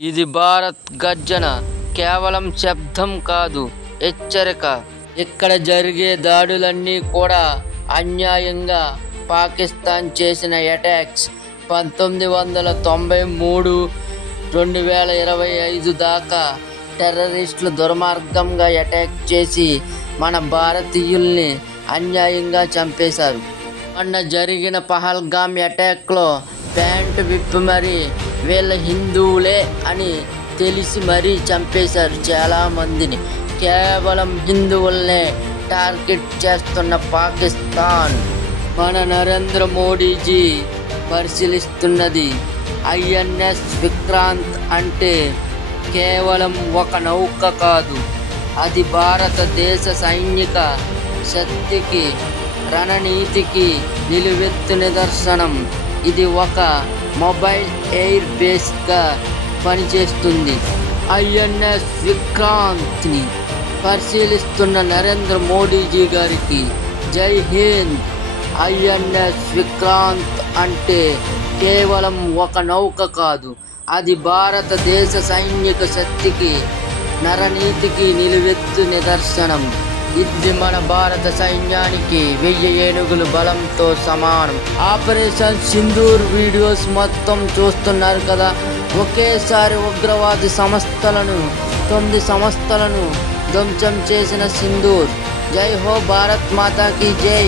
ఇది భారత్ గర్జన కేవలం శబ్దం కాదు, హెచ్చరిక. ఇక్కడ జరిగే దాడులన్నీ కూడా అన్యాయంగా పాకిస్తాన్ చేసిన అటాక్స్. 1993, 2025 దాకా టెర్రరిస్టులు దుర్మార్గంగా అటాక్ చేసి మన భారతీయుల్ని అన్యాయంగా చంపేశారు. మొన్న జరిగిన పహల్గామ్ అటాక్లో ప్యాంటు విప్పి మరీ వీళ్ళ హిందువులే అని తెలిసి మరీ చంపేశారు చాలామందిని. కేవలం హిందువుల్నే టార్గెట్ చేస్తున్న పాకిస్తాన్ మన నరేంద్ర మోడీజీ పరిశీలిస్తున్నది. INS విక్రాంత్ అంటే కేవలం ఒక నౌక కాదు, అది భారతదేశ సైనిక శక్తికి, రణనీతికి నిలువెత్తు నిదర్శనం. ఇది ఒక మొబైల్ ఎయిర్ బేస్గా పనిచేస్తుంది. INS విక్రాంత్ని పరిశీలిస్తున్న నరేంద్ర మోడీజీ గారికి జై హింద్. INS విక్రాంత్ అంటే కేవలం ఒక నౌక కాదు, అది భారతదేశ సైనిక శక్తికి, నరనీతికి నిలువెత్తు నిదర్శనం. ఇది మన భారత సైన్యానికి 1000 ఏనుగుల బలంతో సమానం. ఆపరేషన్ సింధూర్ వీడియోస్ మొత్తం చూస్తున్నారు కదా. ఒకేసారి ఉగ్రవాది సంస్థలను 9 సంస్థలను ధ్వంసం చేసిన సింధూర్. జై హో భారత్ మాతాకి జై.